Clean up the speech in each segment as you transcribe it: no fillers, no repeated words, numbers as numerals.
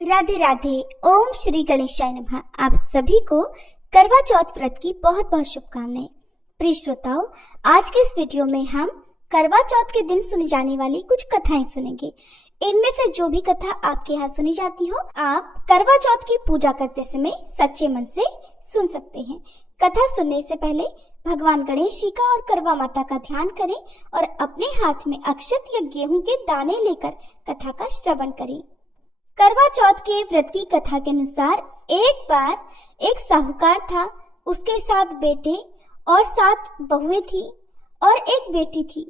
राधे राधे। ओम श्री गणेशाय नमः। आप सभी को करवा चौथ व्रत की बहुत बहुत शुभकामनाएं। प्रिय श्रोताओं, आज के इस वीडियो में हम करवा चौथ के दिन सुनी जाने वाली कुछ कथाएं सुनेंगे। इनमें से जो भी कथा आपके यहाँ सुनी जाती हो, आप करवा चौथ की पूजा करते समय सच्चे मन से सुन सकते हैं। कथा सुनने से पहले भगवान गणेश जी का और करवा माता का ध्यान करें और अपने हाथ में अक्षत या गेहूं के दाने लेकर कथा का श्रवण करें। करवा चौथ के व्रत की कथा के अनुसार एक बार एक साहूकार था। उसके 7 बेटे और 7 बहुएं थी और एक बेटी थी।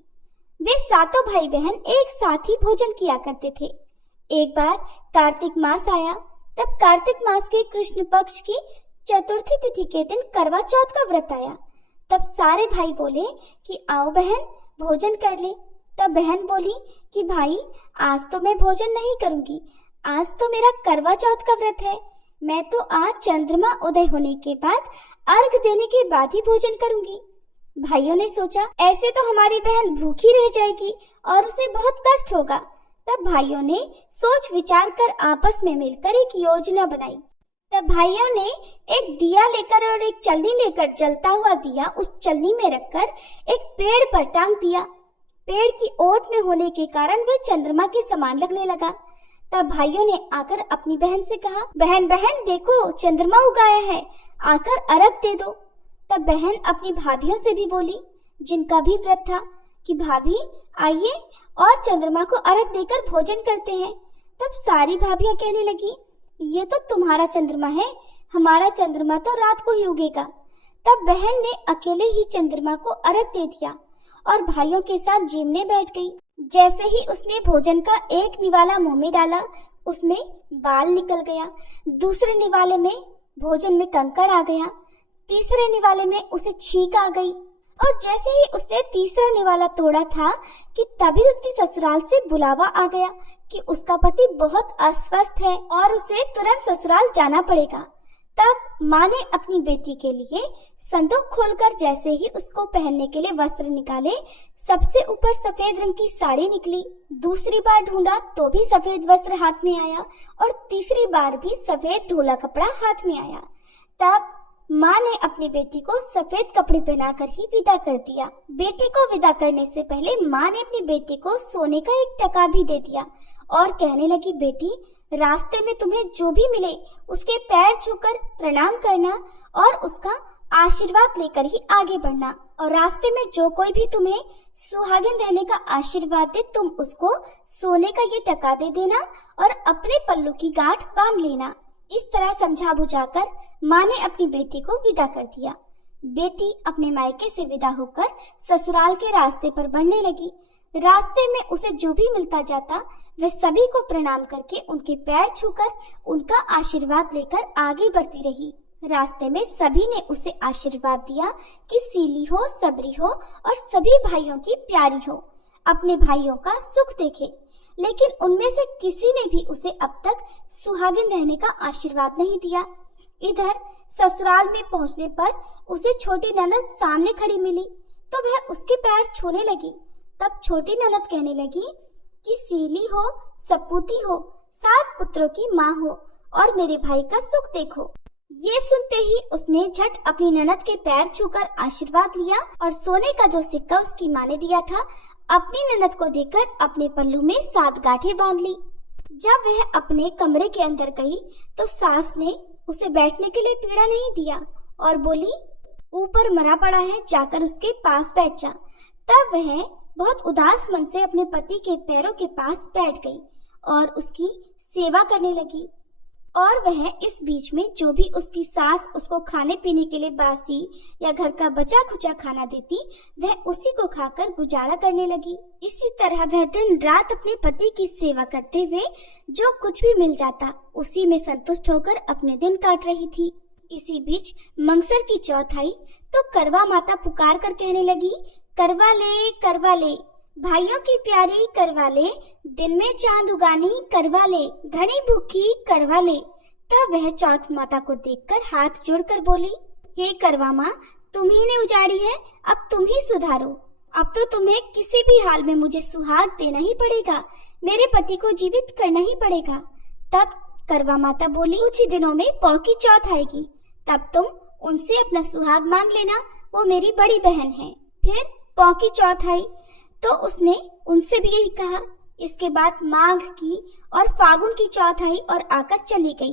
वे सातों भाई बहन एक साथ ही भोजन किया करते थे। एक बार कार्तिक मास आया। तब कार्तिक मास के कृष्ण पक्ष की चतुर्थी तिथि के दिन करवा चौथ का व्रत आया। तब सारे भाई बोले कि आओ बहन भोजन कर ले। तब बहन बोली कि भाई आज तो मैं भोजन नहीं करूंगी, आज तो मेरा करवा चौथ का व्रत है। मैं तो आज चंद्रमा उदय होने के बाद अर्घ देने के बाद ही भोजन करूंगी। भाइयों ने सोचा ऐसे तो हमारी बहन भूखी रह जाएगी और उसे बहुत कष्ट होगा। तब भाइयों ने सोच विचार कर आपस में मिलकर एक योजना बनाई। तब भाइयों ने एक दिया लेकर और एक चलनी लेकर जलता हुआ दिया उस चलनी में रखकर एक पेड़ पर टांग दिया। पेड़ की ओट में होने के कारण वह चंद्रमा के समान लगने लगा। तब भाइयों ने आकर अपनी बहन से कहा, बहन बहन देखो चंद्रमा उगाया है, आकर अर्घ दे दो। तब बहन अपनी भाभियों से भी बोली जिनका भी व्रत था कि भाभी आइए और चंद्रमा को अर्घ देकर भोजन करते हैं। तब सारी भाभियां कहने लगी ये तो तुम्हारा चंद्रमा है, हमारा चंद्रमा तो रात को ही उगेगा। तब बहन ने अकेले ही चंद्रमा को अर्घ दे दिया और भाइयों के साथ जीमने बैठ गई। जैसे ही उसने भोजन का एक निवाला मुंह में डाला, उसमें बाल निकल गया। दूसरे निवाले में भोजन में कंकड़ आ गया। तीसरे निवाले में उसे छींक आ गई। और जैसे ही उसने तीसरा निवाला तोड़ा था कि तभी उसकी ससुराल से बुलावा आ गया कि उसका पति बहुत अस्वस्थ है और उसे तुरंत ससुराल जाना पड़ेगा। तब माँ ने अपनी बेटी के लिए संदूक खोलकर जैसे ही उसको पहनने के लिए वस्त्र निकाले, सबसे ऊपर सफेद रंग की साड़ी निकली। दूसरी बार ढूंढा तो भी सफेद वस्त्र हाथ में आया और तीसरी बार भी सफेद धोला कपड़ा हाथ में आया। तब माँ ने अपनी बेटी को सफेद कपड़े पहनाकर ही विदा कर दिया। बेटी को विदा करने से पहले माँ ने अपनी बेटी को सोने का एक टका भी दे दिया और कहने लगी, बेटी रास्ते में तुम्हें जो भी मिले उसके पैर छूकर प्रणाम करना और उसका आशीर्वाद लेकर ही आगे बढ़ना। और रास्ते में जो कोई भी तुम्हें सुहागिन रहने का आशीर्वाद दे, तुम उसको सोने का ये टका दे देना और अपने पल्लू की गांठ बांध लेना। इस तरह समझा बुझाकर माँ ने अपनी बेटी को विदा कर दिया। बेटी अपने मायके से विदा होकर ससुराल के रास्ते पर बढ़ने लगी। रास्ते में उसे जो भी मिलता जाता वह सभी को प्रणाम करके उनके पैर छूकर उनका आशीर्वाद लेकर आगे बढ़ती रही। रास्ते में सभी ने उसे आशीर्वाद दिया कि सीली हो, सबरी हो और सभी भाइयों की प्यारी हो, अपने भाइयों का सुख देखे। लेकिन उनमें से किसी ने भी उसे अब तक सुहागिन रहने का आशीर्वाद नहीं दिया। इधर ससुराल में पहुंचने पर उसे छोटी ननद सामने खड़ी मिली तो वह उसके पैर छूने लगी। तब छोटी ननद कहने लगी कि सीली हो, सपूती हो, 7 पुत्रों की माँ हो और मेरे भाई का सुख देखो। ये सुनते ही उसने झट अपनी ननद के पैर छूकर आशीर्वाद लिया और सोने का जो सिक्का उसकी माँ ने दिया था अपनी ननद को देकर अपने पल्लू में 7 गांठें बांध ली। जब वह अपने कमरे के अंदर गई तो सास ने उसे बैठने के लिए पीढ़ा नहीं दिया और बोली ऊपर मरा पड़ा है, जाकर उसके पास बैठ जा। तब वह बहुत उदास मन से अपने पति के पैरों के पास बैठ गई और उसकी सेवा करने लगी। और वह इस बीच में जो भी उसकी सास उसको खाने पीने के लिए बासी या घर का बचा खुचा खाना देती वह उसी को खाकर गुजारा करने लगी। इसी तरह वह दिन रात अपने पति की सेवा करते हुए जो कुछ भी मिल जाता उसी में संतुष्ट होकर अपने दिन काट रही थी। इसी बीच मंगसर की चौथ आई तो करवा माता पुकार कर कहने लगी, करवा ले भाइयों की प्यारी, करवा ले दिन में चांद उगानी, करवा ले घनी भूखी, करवा ले। तब वह चौथ माता को देखकर हाथ जोड़कर बोली, हे करवा माँ, तुम ही ने उजाड़ी है, अब तुम ही सुधारो। अब तो तुम्हें किसी भी हाल में मुझे सुहाग देना ही पड़ेगा, मेरे पति को जीवित करना ही पड़ेगा। तब करवा माता बोली, कुछ ही दिनों में पौकी चौथ आएगी, तब तुम उनसे अपना सुहाग मांग लेना, वो मेरी बड़ी बहन है। फिर पौकी चौथ आई तो उसने उनसे भी यही कहा। इसके बाद माघ की और फागुन की चौथ आई और आकर चली गई।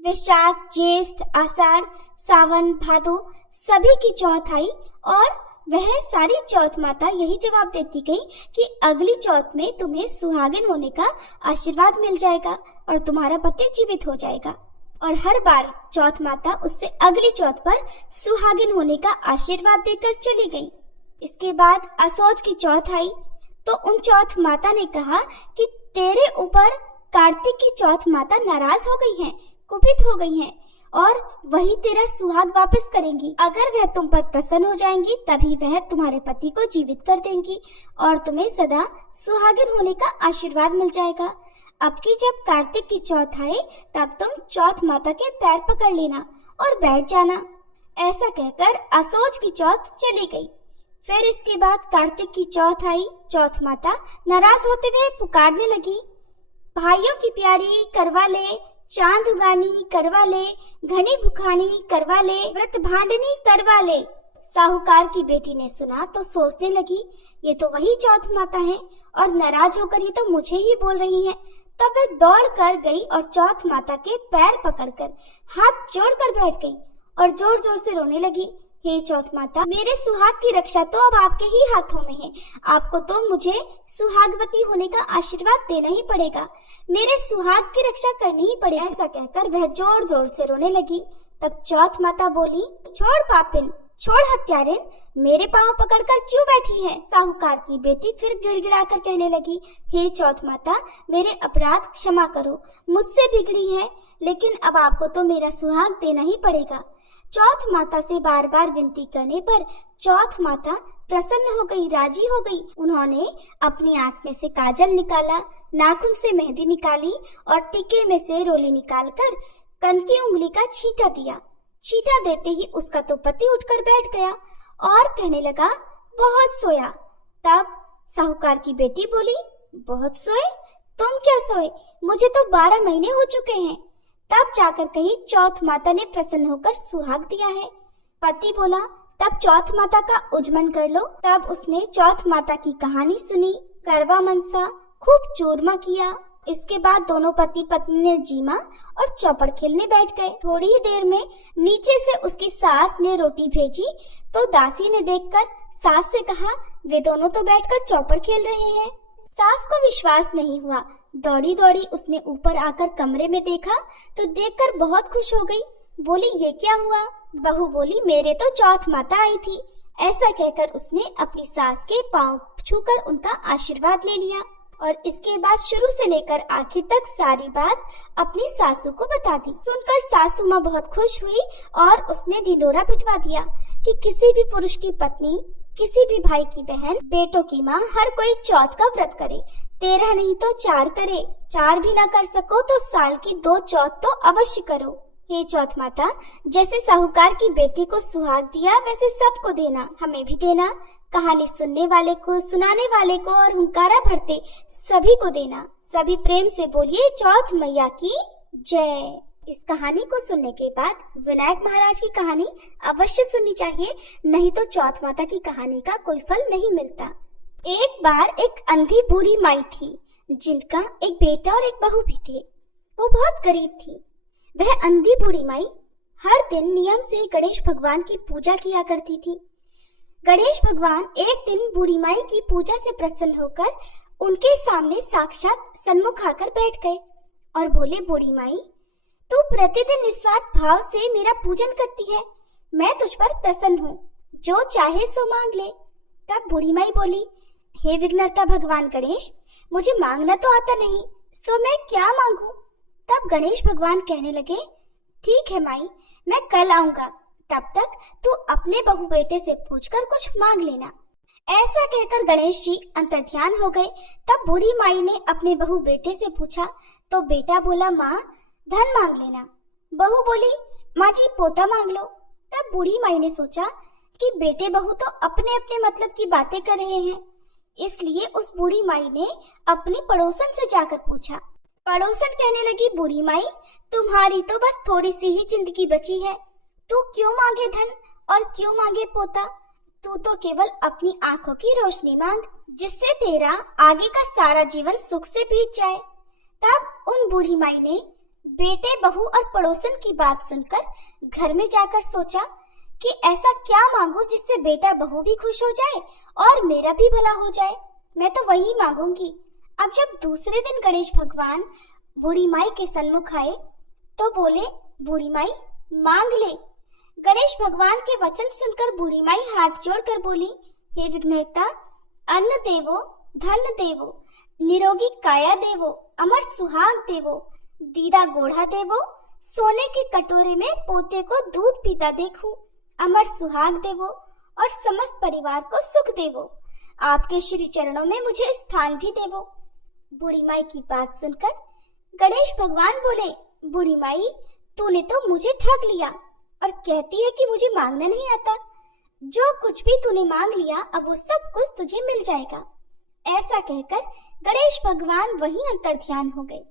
वैशाख, ज्येष्ठ, आषाढ़, सावन, भादो सभी की चौथ आई और वह सारी चौथ माता यही जवाब देती गई कि अगली चौथ में तुम्हें सुहागिन होने का आशीर्वाद मिल जाएगा और तुम्हारा पति जीवित हो जाएगा। और हर बार चौथ माता उससे अगली चौथ पर सुहागिन होने का आशीर्वाद देकर चली गई। इसके बाद असोज की चौथ आई तो उन चौथ माता ने कहा कि तेरे ऊपर कार्तिक की चौथ माता नाराज हो गई हैं, कुपित हो गई हैं और वही तेरा सुहाग वापस करेंगी। अगर वह तुम पर प्रसन्न हो जाएंगी तभी वह तुम्हारे पति को जीवित कर देंगी और तुम्हें सदा सुहागिन होने का आशीर्वाद मिल जाएगा। अब की जब कार्तिक की चौथ आए तब तुम चौथ माता के पैर पकड़ लेना और बैठ जाना। ऐसा कहकर असोज की चौथ चली गई। फिर इसके बाद कार्तिक की चौथ आई। चौथ माता नाराज होते हुए पुकारने लगी, भाइयों की प्यारी करवा ले, चांद उगानी करवा ले, घनी भुखानी करवा ले, व्रत भांडनी करवा ले। साहूकार की बेटी ने सुना तो सोचने लगी, ये तो वही चौथ माता है और नाराज होकर ये तो मुझे ही बोल रही है। तब वह दौड़ कर गई और चौथ माता के पैर पकड़कर हाथ जोड़कर बैठ गई और जोर जोर से रोने लगी, हे चौथ माता, मेरे सुहाग की रक्षा तो अब आपके ही हाथों में है। आपको तो मुझे सुहागवती होने का आशीर्वाद देना ही पड़ेगा, मेरे सुहाग की रक्षा करनी ही पड़ेगी। ऐसा कहकर वह जोर जोर से रोने लगी। तब चौथ माता बोली, छोड़ पापिन, छोड़ हत्यारिन, मेरे पांव पकड़कर क्यों बैठी है? साहूकार की बेटी फिर गिड़गिड़ा कर कहने लगी, हे चौथ माता, मेरे अपराध क्षमा करो, मुझसे बिगड़ी है, लेकिन अब आपको तो मेरा सुहाग देना ही पड़ेगा। चौथ माता से बार बार विनती करने पर चौथ माता प्रसन्न हो गई, राजी हो गई। उन्होंने अपनी आंख में से काजल निकाला, नाखून से मेहंदी निकाली और टीके में से रोली निकालकर कन की उंगली का छींटा दिया। छींटा देते ही उसका तो पति उठकर बैठ गया और कहने लगा, बहुत सोया। तब साहूकार की बेटी बोली, बहुत सोए? तुम क्या सोए? मुझे तो 12 महीने हो चुके हैं। तब जाकर कहीं चौथ माता ने प्रसन्न होकर सुहाग दिया है। पति बोला, तब चौथ माता का उज्जमन कर लो। तब उसने चौथ माता की कहानी सुनी, करवा मनसा, खूब चूरमा किया। इसके बाद दोनों पति पत्नी ने जीमा और चौपड़ खेलने बैठ गए। थोड़ी ही देर में नीचे से उसकी सास ने रोटी भेजी तो दासी ने देखकर सास से कहा, वे दोनों तो बैठकर चौपड़ खेल रहे हैं। सास को विश्वास नहीं हुआ, दौड़ी दौड़ी उसने ऊपर आकर कमरे में देखा तो देखकर बहुत खुश हो गई। बोली, ये क्या हुआ? बहू बोली, मेरे तो चौथ माता आई थी। ऐसा कहकर उसने अपनी सास के पांव छूकर उनका आशीर्वाद ले लिया और इसके बाद शुरू से लेकर आखिर तक सारी बात अपनी सासू को बता दी। सुनकर सासू माँ बहुत खुश हुई और उसने ढिंढोरा पिटवा दिया कि किसी भी पुरुष की पत्नी, किसी भी भाई की बहन, बेटों की माँ, हर कोई चौथ का व्रत करे। 13 नहीं तो 4 करे। 4 भी ना कर सको तो साल की 2 चौथ तो अवश्य करो। हे चौथ माता, जैसे साहूकार की बेटी को सुहाग दिया वैसे सबको देना, हमें भी देना। कहानी सुनने वाले को, सुनाने वाले को और हुंकारा भरते सभी को देना। सभी प्रेम से बोलिए, चौथ मैया की जय। इस कहानी को सुनने के बाद विनायक महाराज की कहानी अवश्य सुननी चाहिए, नहीं तो चौथ माता की कहानी का कोई फल नहीं मिलता। एक बार एक अंधी बूढ़ी माई थी जिनका एक बेटा और एक बहू भी थे। वो बहुत गरीब थी। वह अंधी बूढ़ी माई हर दिन नियम से गणेश भगवान की पूजा किया करती थी। गणेश भगवान एक दिन बूढ़ी माई की पूजा से प्रसन्न होकर उनके सामने साक्षात सन्मुख आकर बैठ गए और बोले, बूढ़ी माई, तू प्रतिदिन निस्वार्थ भाव से मेरा पूजन करती है, मैं तुझ पर प्रसन्न हूँ, जो चाहे सो मांग ले। तब बूढ़ी माई बोली, हे विघ्नहर्ता भगवान गणेश, मुझे मांगना तो आता नहीं, सो मैं क्या मांगू? तब गणेश भगवान कहने लगे, ठीक है माई, मैं कल आऊंगा, तब तक तू अपने बहू बेटे से पूछकर कुछ मांग लेना। ऐसा कहकर गणेश जी अंतर्ध्यान हो गए। तब बूढ़ी माई ने अपने बहू बेटे से पूछा तो बेटा बोला, माँ धन मांग लेना। बहू बोली, माँ जी पोता मांग लो। तब बूढ़ी माई ने सोचा कि बेटे बहू तो अपने अपने मतलब की बातें कर रहे हैं, इसलिए उस बूढ़ी माई ने अपनी पड़ोसन से जाकर पूछा, पड़ोसन कहने लगी, बूढ़ी माई, तुम्हारी तो बस थोड़ी सी ही जिंदगी बची है। तू क्यों मांगे धन और क्यों मांगे पोता? तू तो केवल अपनी आंखों की रोशनी मांग, जिससे तेरा आगे का सारा जीवन सुख से बीत जाए। तब उन बूढ़ी माई ने बेटे, बहू और पड़ोसन की बात सुनकर घर में जाकर सोचा कि ऐसा क्या मांगूं जिससे बेटा बहू भी खुश हो जाए और मेरा भी भला हो जाए। मैं तो वही मांगूंगी। अब जब दूसरे दिन गणेश भगवान बूढ़ी माई के सन्मुख आए तो बोले, बूढ़ी माई मांग ले। गणेश भगवान के वचन सुनकर बूढ़ी माई हाथ जोड़कर बोली, हे विघ्नहर्ता, अन्न देवो, धन देवो, निरोगी काया देवो, अमर सुहाग देवो, दीदा गोढ़ा देवो, सोने के कटोरे में पोते को दूध पीता देखूं, अमर सुहाग देवो और समस्त परिवार को सुख देवो। आपके श्री चरणों में मुझे स्थान भी देवो। बूढ़ी माई की बात सुनकर गणेश भगवान बोले, बूढ़ी माई, तूने तो मुझे ठग लिया और कहती है कि मुझे मांगना नहीं आता। जो कुछ भी तूने मांग लिया, अब वो सब कुछ तुझे मिल जाएगा। ऐसा कहकर गणेश भगवान वहीं अंतर्ध्यान हो गए।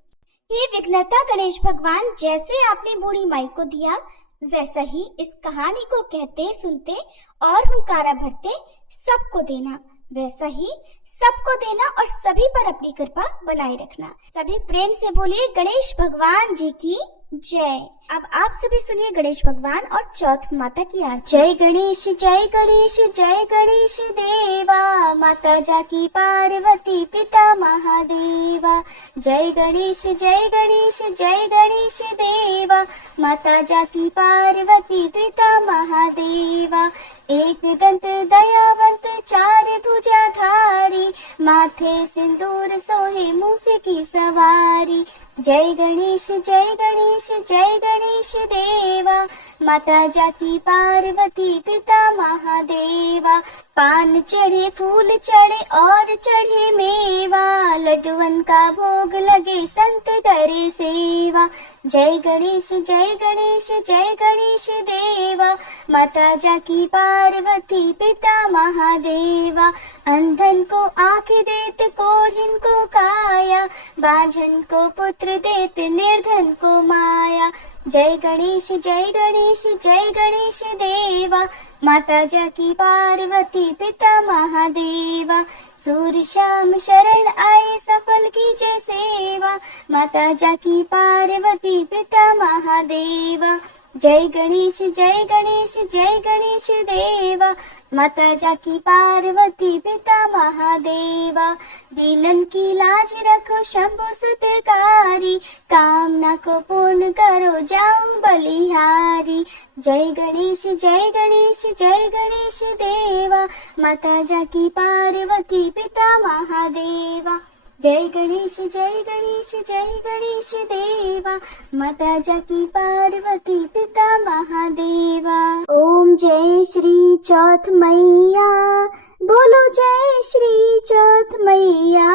हे विघ्नहर्ता गणेश भगवान, जैसे आपने बूढ़ी माई को दिया, वैसा ही इस कहानी को कहते सुनते और हुंकारा भरते सबको देना, वैसा ही सबको देना और सभी पर अपनी कृपा बनाए रखना। सभी प्रेम से बोलिए गणेश भगवान जी की जय। अब आप सभी सुनिए गणेश भगवान और चौथ माता की आरती। जय गणेश जय गणेश जय गणेश देवा, माता जाकी पार्वती पिता महादेवा। जय गणेश जय गणेश जय गणेश देवा, माता जाकी पार्वती पिता महादेवा। एक दंत दयावंत चार भुजाधारी, माथे सिंदूर सोहे मूसे की सवारी। जय गणेश जय गणेश जय गणेश देवा, माता जाकी पार्वती पिता महादेवा। पान चढ़े फूल चढ़े और चढ़े मेवा, लड्डुअन का भोग लगे संत करे सेवा। जय गणेश जय गणेश जय गणेश देवा, माता जाकी पार्वती पिता महादेवा। अंधन को आँख देत कोढ़िन को काया, बांझन को पुत्र देत निर्धन को माया। जय गणेश जय गणेश जय गणेश देवा, माता जाकी पार्वती पिता महादेवा। सूर्य शाम शरण आए सफल की जय सेवा, माता जाकी पार्वती पिता महादेवा। जय गणेश जय गणेश जय गणेश देवा, माता जाकी पार्वती पिता महादेवा। दीनन की लाज रखो शंभु सतकारी, कामना को पूर्ण करो जाऊं बलिहारी। जय गणेश जय गणेश जय गणेश देवा, माता जाकी पार्वती पिता महादेवा। जय गणेश जय गणेश जय गणेश देवा, माता जाकी पार्वती पिता महादेवा। ओम जय श्री चौथ मैया, बोलो जय श्री चौथ मैया।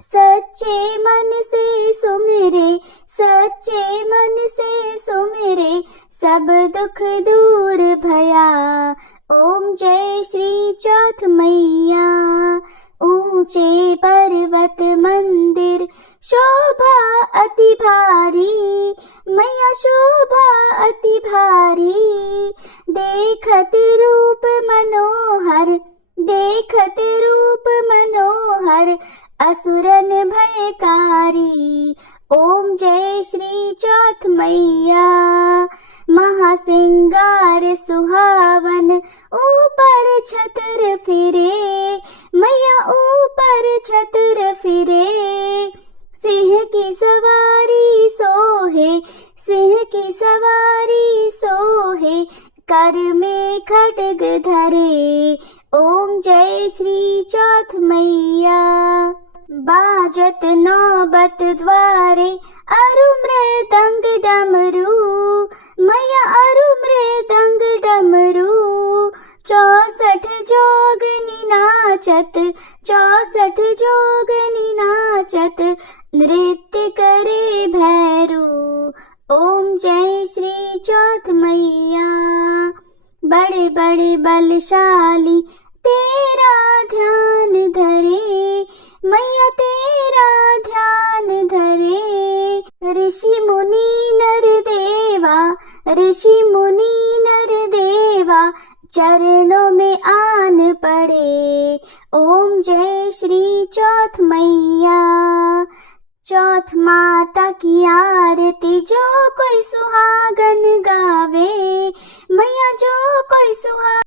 सच्चे मन से सुमिरे, सच्चे मन से सुमिरे, सब दुख दूर भया। ओम जय श्री चौथ मैया। ऊंचे पर्वत मंदिर शोभा अति भारी, मैया शोभा अति भारी। देखत रूप मनोहर, देखत रूप मनोहर, असुरन भयकारी। ओम जय श्री चौथ मैया। महासिंगार सुहावन, ऊपर छतर फिरे, मैया ऊपर छतर फिरे। सिंह की सवारी सोहे, सिंह की सवारी सोहे, कर में खड्ग धरे। ओम जय श्री चौथ मैया। बाजत नौबत द्वारे, अरु मृदंग डमरू, मैया अरु मृदंग डमरू। 64 जोगनी नाचत, 64 जोगनी नाचत, नृत्य करे भैरू। ओम जय श्री चौथ मैया। बड़े बड़े बलशाली तेरा ध्यान धरे, मैया तेरा ध्यान धरे। ऋषि मुनि नर देवा, ऋषि मुनि नर देवा, चरणों में आन पड़े। ओम जय श्री चौथ मैया। चौथ माता की आरती जो कोई सुहागन गावे, मैया जो कोई सुहागन